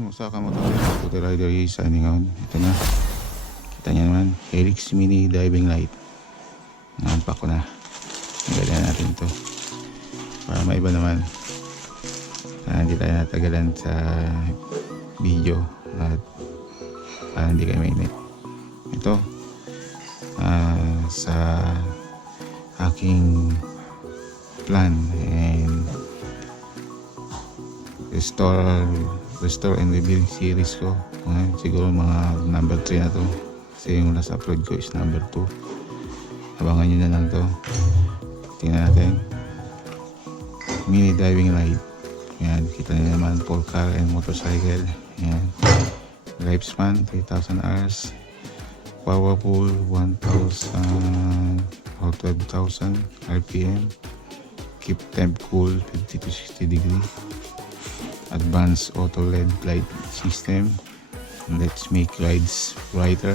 everyone, Musaka Motor Rider is signing out. Ito na. Kita nyo naman, Helix Mini Diving Light. Nampak ko na. Nagalan natin ito. Para maiba naman. Para hindi tayo natagalan sa video. At para hindi kayo mainit. Ito. Sa aking plan and restore and rebuild series ko. Siguro mga number 3 na to kasi yung last upload ko is number 2. Abangan nyo na lang to. Tingnan natin. Mini diving light. Yan, kita nyo naman, full car and motorcycle. Yan, lifespan 3,000 hours, powerful 1,000 or 12,000 rpm, keep temp cool 50 to 60 degree. Advanced auto LED light system. Let's make rides brighter.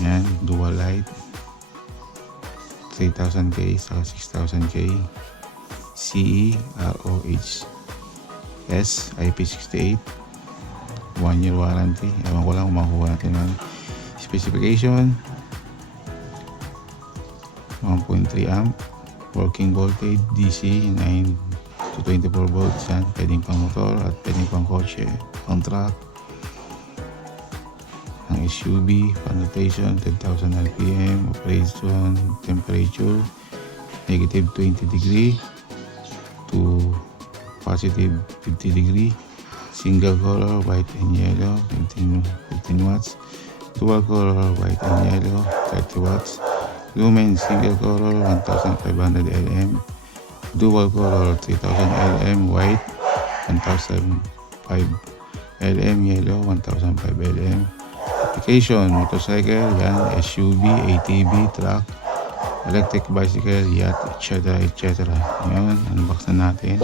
Yan, dual light. 3,000K sa 6,000K. CE ROH S IP68. 1 year warranty. Ewan ko lang kung makuha natin ng specification. 1.3 amp. Working voltage DC 9 to 24 volts. Yan, pwedeng pang motor at pwedeng pang kotse, pang truck. Ang SUV, connotation 10,000 rpm, operation temperature negative 20 degree to positive 50 degree. Single color white and yellow 15 watts. Dual color white and yellow 30 watts. Lumen single color 1500 lm. Dual color 3000 lm white, 1005 lm yellow, 1005 lm. Application motorcycle, yan, SUV, ATV, truck, electric bicycle, yacht, etc. etc. Ngayon, unbox na natin.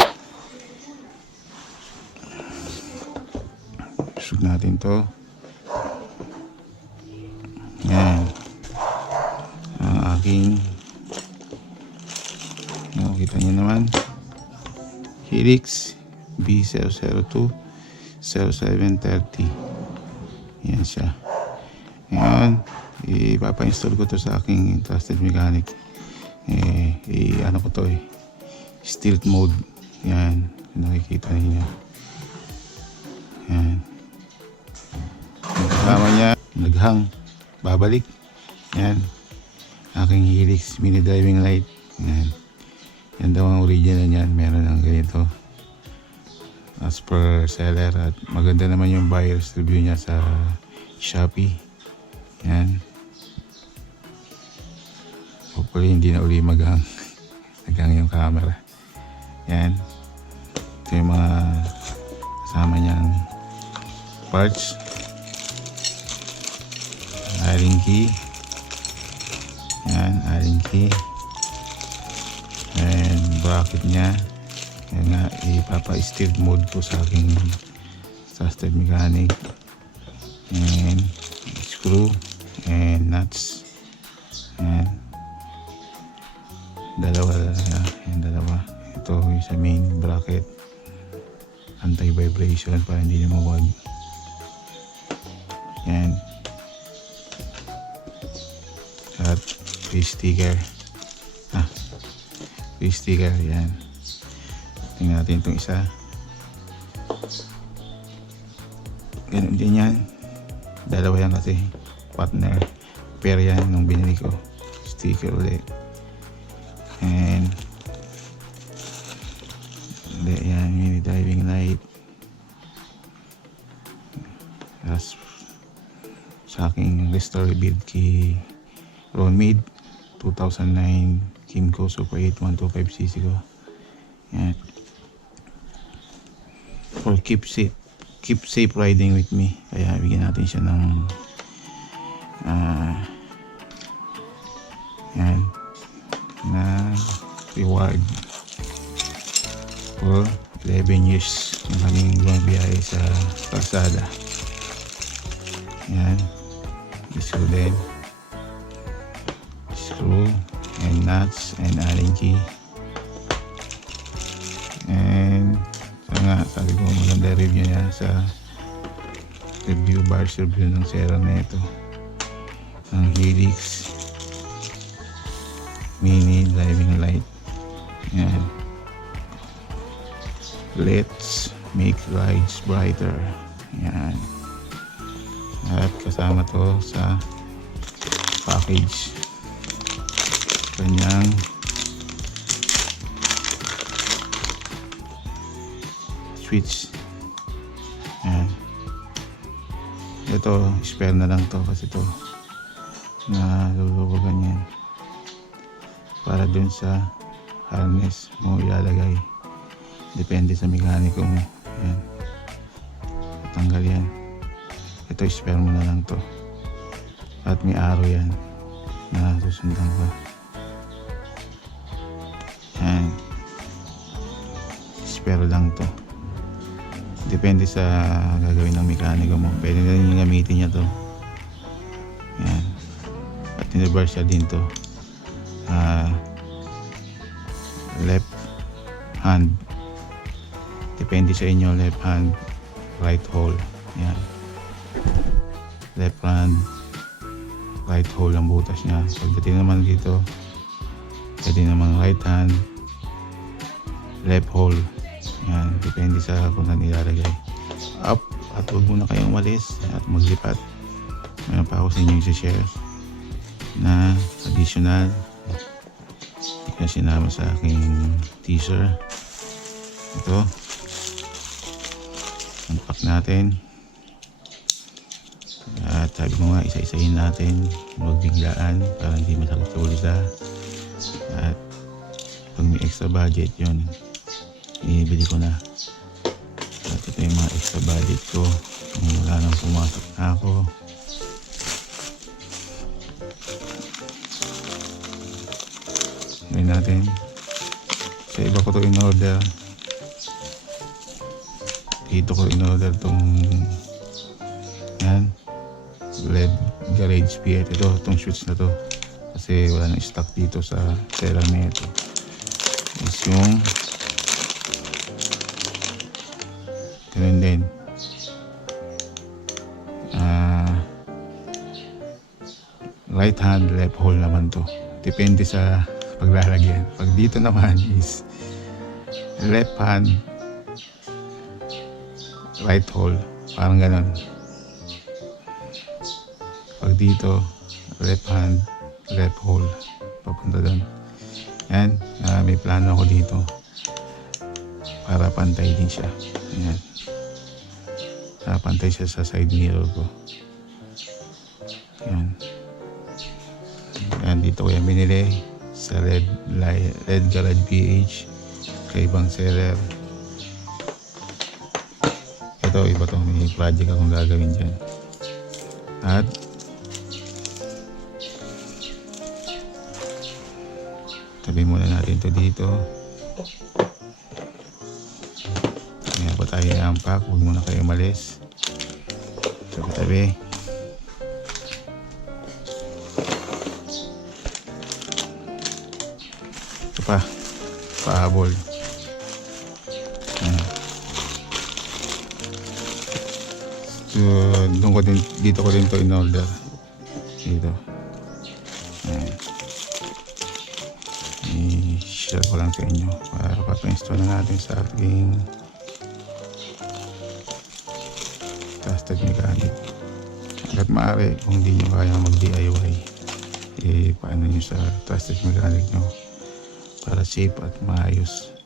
Sug natin to. Yan, ang aking kita nyo naman, Helix B002 0730. Yan siya. Ngayon, ipapa-install ko to sa aking trusted mechanic. Ano ko to stealth mode. Yan, nakikita niyo. Yan. Ang kasama niya, naghang, babalik. Yan, aking Helix mini diving light. Yan. Yan daw ang original niyan. Meron ng ganito as per seller. At maganda naman yung buyer's review niya sa Shopee. Yan. Hopefully hindi na uli maghang. Naghang yung camera. Yan. Ito yung mga kasama niyang parts. Allen key. Yan, Allen key. And bracket niya. Yan nga, ipapa-stealth mode ko sa aking trusted mechanic. And screw and nuts. Yan, dalawa. Ito yung sa main bracket, anti-vibration para hindi na mawag. Yan, at face sticker. Face sticker, yan. Tingnan natin itong isa. Ganun din yan. Dalawa yan kasi. Partner. Pair yan nung binili ko. Sticker ulit. And ulit yan. Mini diving light. Tapos sa aking restore build key Ronmid 2009 Kimco Super 8125cc ko. Yan. For keep safe riding with me. Kaya bigyan natin siya ng yan na reward for 11 years ng kaming bumabiyahe sa kalsada. Yan. Screw din. Screw and nuts and Allen key. And So nga, sabi ko maganda review niya sa review, bars review ng Sierra Neto, ang Helix Mini Driving Light. Yan. Let's make rides brighter. Yan. At kasama to sa package. Kanyang switch. Yan. Ito, spare na lang to kasi to na luluwagan yan para dun sa harness mo ilalagay, depende sa mekaniko mo. Yan, tanggal yan. Ito, spare mo na lang to at may arrow yan na susundan ka. Yan, spare lang to, depende sa gagawin ng mekaniko mo. Pwede na rin gamitin niya to. Yan, at universal din to. Left hand, depende sa inyo, left hand, right hole. Yan, left hand, right hole ang butas niya. Pagdating naman dito, pwede naman right hand, left hole. Yan, depende sa kung saan ilalagay. Up, at huwag muna kayong walis at maglipat. Mayroon pa ako sa inyo i-share na additional na sinama sa aking teaser. Ito, unpack natin at sabi ko nga, isa-isahin natin, huwag biglaan para hindi masakit sa ulita. At pag may extra budget, yun ibili ko na. At ito yung mga extra budget ko kung wala nang pumasok na ako. Ngayon natin, sa iba ko to in order, dito ko in order tong yan, LED garage Fiat. Ito, itong switch na to kasi wala nang stock dito sa Sierra Neto. Is yung ganun din, right hand, left hole naman to, depende sa paglalagyan. Pag dito naman is left hand, right hole, parang ganon. Pag dito, left hand, left hole, papunta doon. Yan, may plano ako dito para pantay din siya. Yan, pantay siya sa side mirror ko. Yan, yan, dito ko yan binili sa Red Garage PH kay ibang seller. Ito, iba to, may project akong gagawin dyan. At tabi muna natin to dito. Ngayon pa tayo i-unpack, huwag muna kayo malis. Tabi-tabi. Ito pa, pahabol. So, dito ko din to in order. Dito. Ayan. I-share ko lang sa inyo para papa-install na natin sa ating trusted mechanic. Hanggat maaari, kung hindi nyo kaya mag-DIY, paano nyo sa trusted mechanic nyo para safe at maayos.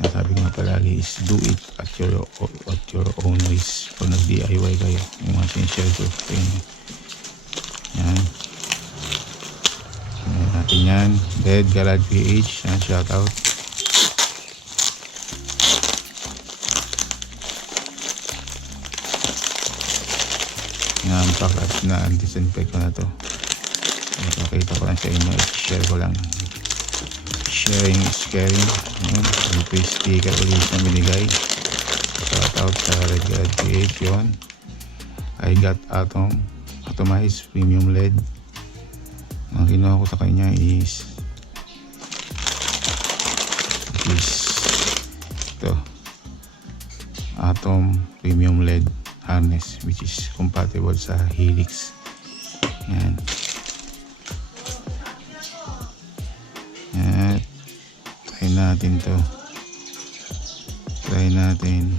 Yan, sabi ko nga palagi is do it at your own ways. Pag nag-DIY kayo, yung mga sinishare ko sa inyo. Yan. Yan natin yan. Red Garage PH. Yan, shoutout. Yan-unpack at na-disinfect ko na to. Pakita ko lang sa inyo. Share ko lang. Sharing is caring. Ito yung sticker ulit na binigay. Shoutout sa Red Garage PH yun. I got Atomized Premium LED. Ang kinuha ko sa kanya is ito. Atom premium LED harness which is compatible sa Helix. Yan. Yan. Try natin to. Try natin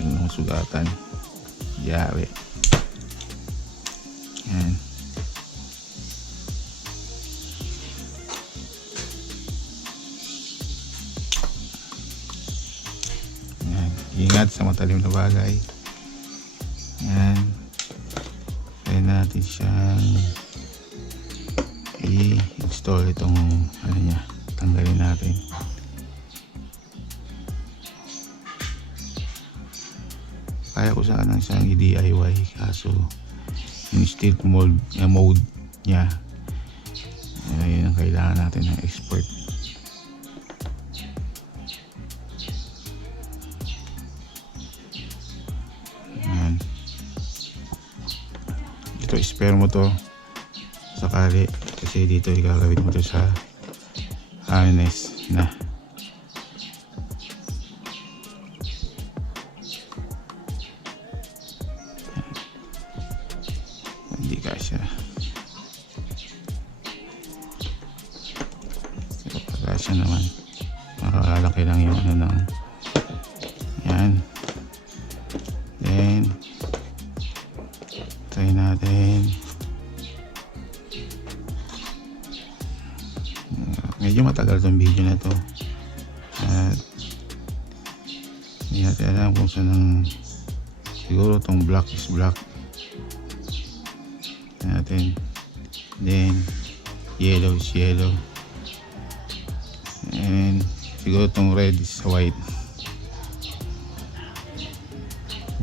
yung sugatan yari. Yan. Yan. Ingat sa matalim na bagay. Yan. Try natin siyang i-install itong ano niya. Tanggalin natin. Kaya ko sana siyang i-DIY kaso yung steel mold niya yun ang kailangan natin ng expert. Yan. Ito spare mo to sakali kasi dito igagawin mo to sa harness na. Hindi kasya. Kasya naman. Makakalaki lang yung ano ng yan. Then try natin. Medyo matagal tong video na to at hindi natin alam kung saan ang siguro tong black is black natin, then yellow is yellow, and siguro tong red is white.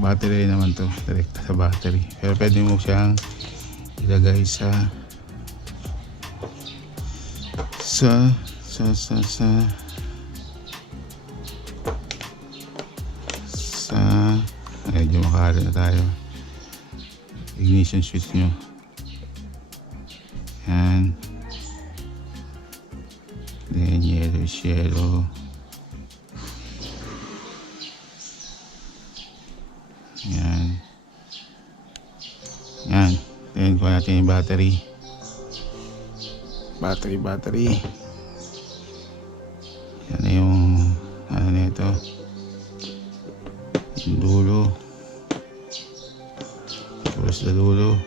Battery naman to, direkta sa battery, pero pwede mo siyang ilagay sa medyo makakala na tayo. Ignition switch nyo. Yan. Then yellow is yellow. Yan. Yan. Then kuha natin yung battery. Battery. Yan na yung ano na ito. Yung dulo. Tapos sa dulo.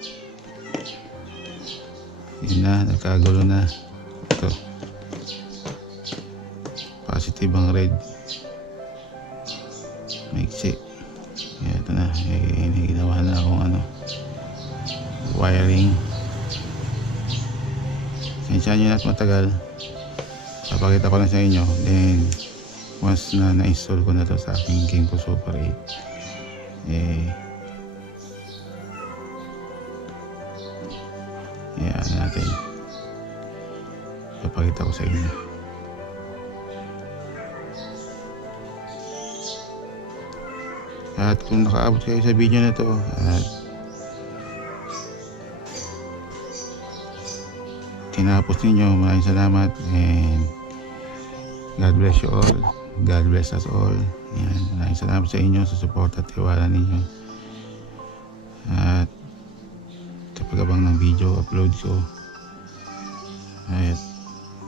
Yun na, nagkagulo na. Ito. Positive ang red. Maiksi. Ito na. Ginawa na akong ano. Wiring. Sensya nyo na matagal. Papakita ko lang sa inyo. Then, once na na-install ko na to sa aking Kingpo Super 8, yan natin. Papakita ko sa inyo. At kung nakaabot kayo sa video na to, at tinapos ninyo, maraming salamat, and God bless you all. God bless us all. Yan, maraming salamat sa inyo sa support at tiwala ninyo. At sa pag-abang ng video upload ko. At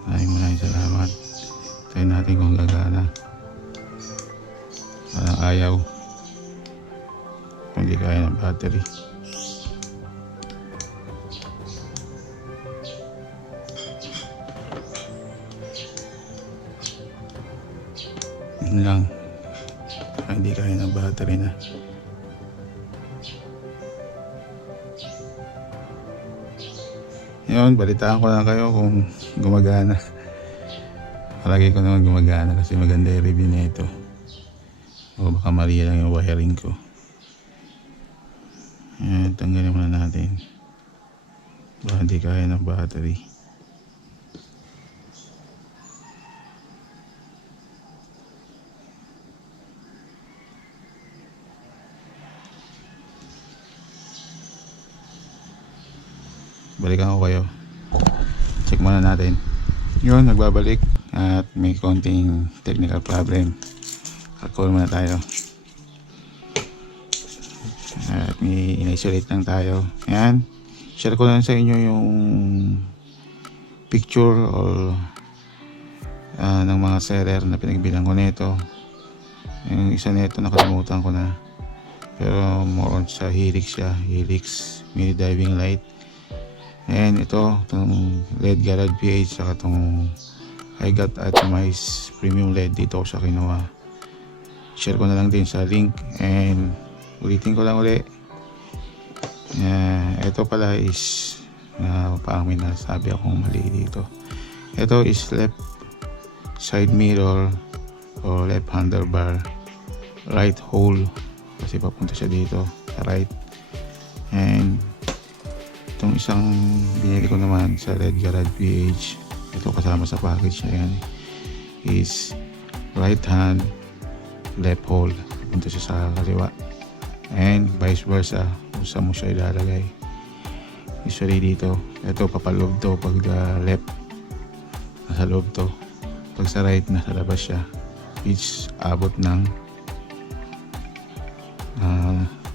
maraming salamat. Try natin kung gagana. Parang ayaw. Kung di kaya ng battery. Yun lang. Hindi kaya ng battery na. Yun, balitaan ko lang kayo kung gumagana. Palagi ko naman gumagana kasi maganda yung review na ito. O baka mali lang yung wiring ko. Yan, tanggalin muna natin. Baka hindi kaya ng battery. balikan ko kayo. Check muna natin. Yun, nagbabalik at may konting technical problem. Call muna tayo. At may in-isolate lang tayo. Ayan, share ko lang sa inyo yung picture or ng mga seller na pinagbilang ko nito. Yung isa nito nakalimutan ko na, pero more on sa Helix siya, Helix mini diving light. And itong LED Garage PH saka itong I got atomized premium LED, dito ko siya kinuha. Share ko na lang din sa link. And ulitin ko lang uli, ito pala is parang may nasabi akong mali dito. Ito is left side mirror o left handlebar right hole, kasi papunta siya dito sa right. And itong isang binili ko naman sa Red Garage PH, ito kasama sa package na yan, is right hand left hole, papunta siya sa kaliwa. And vice versa, kung saan mo siya ilalagay. Usually dito, ito papaloob to pag left, nasa loob to. Pag sa right, nasa labas siya, which abot ng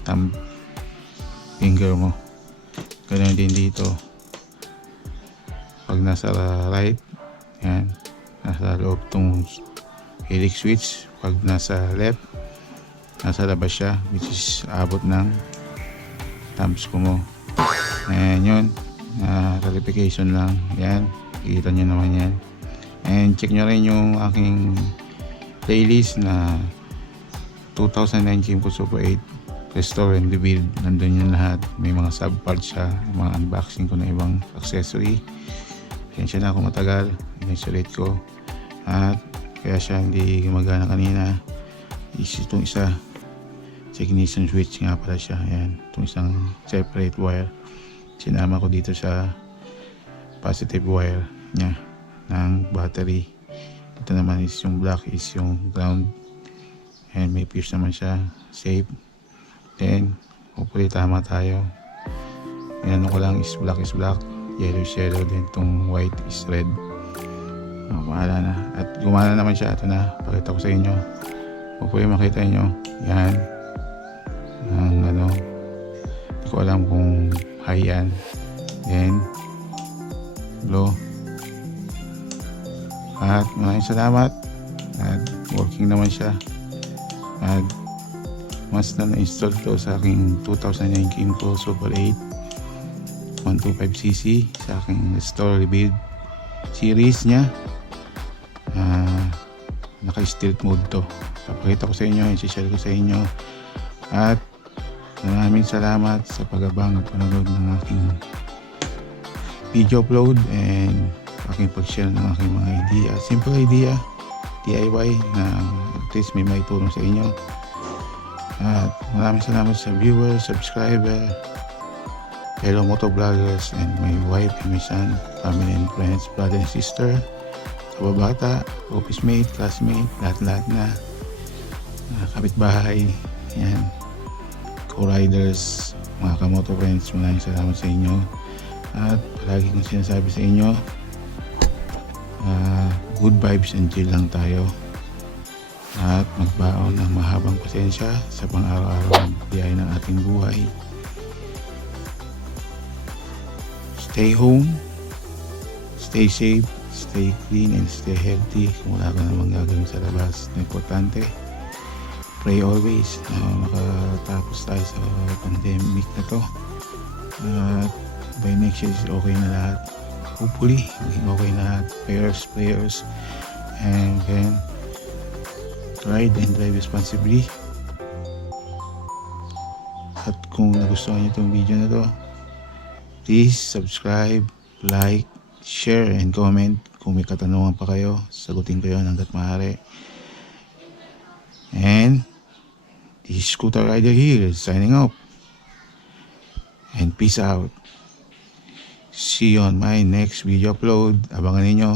thumb finger mo. Ganun din dito, pag nasa right, yan, nasa loob tong Helix switch. Pag nasa left, nasa labas siya, which is abot ng thumbs ko mo. Ayan yun, clarification lang. Yan, kita nyo naman yan. And check nyo rin yung aking playlist na 2019 po Super 8 Restore and Rebuild. Nandun yung lahat, may mga subparts siya, mga unboxing ko na ibang accessory. Kaya na ako matagal, in-isolate ko, at kaya siya hindi gumagana kanina. Itong isa, ignition switch nga pala siya. Ayan, itong isang separate wire, sinama ko dito sa positive wire nya ng battery. Ito naman is yung black, is yung ground, and may fuse naman siya, safe. Then hopefully tama tayo. Yan, ano ko lang is black, yellow is yellow, then itong white is red. Bahala na, at gumana naman siya. Ito na, pakita ko sa inyo. Hopefully makita nyo yan ang hindi ko alam kung high yan, then low. At maraming salamat, at working naman siya. At once na na-install to sa aking 2019 po Super 8 125cc sa aking Restore Rebuild series nya, naka-stealth mode to. Papakita ko sa inyo, i-share ko sa inyo. At maraming salamat sa pag-abang at panonood ng aking video upload and aking pag-share ng aking mga idea, simple idea, DIY na at least may maitulong sa inyo. At maraming salamat sa viewers, subscriber, fellow motovloggers, and my wife and my son, family and friends, brother and sister, kababata, office mate, classmate, lahat-lahat na, kapitbahay, yan, co-riders, mga kamoto friends, maraming salamat sa inyo. At palagi kong sinasabi sa inyo, good vibes and chill lang tayo, at magbaon ng mahabang pasensya sa pang-araw-araw ng biyahe ng ating buhay. Stay home, stay safe, stay clean, and stay healthy. Kung wala ka namang gagawin sa labas na importante, pray always na makatapos tayo sa pandemic na to. At by next year is okay na lahat. Hopefully, maging okay na lahat. Prayers, and then ride and drive responsibly. At kung nagustuhan niyo itong video na to, please subscribe, like, share, and comment. Kung may katanungan pa kayo, sagutin ko yun hanggat maaari. And this is Scooter Rider here, signing off. And peace out. See you on my next video upload. Abangan ninyo.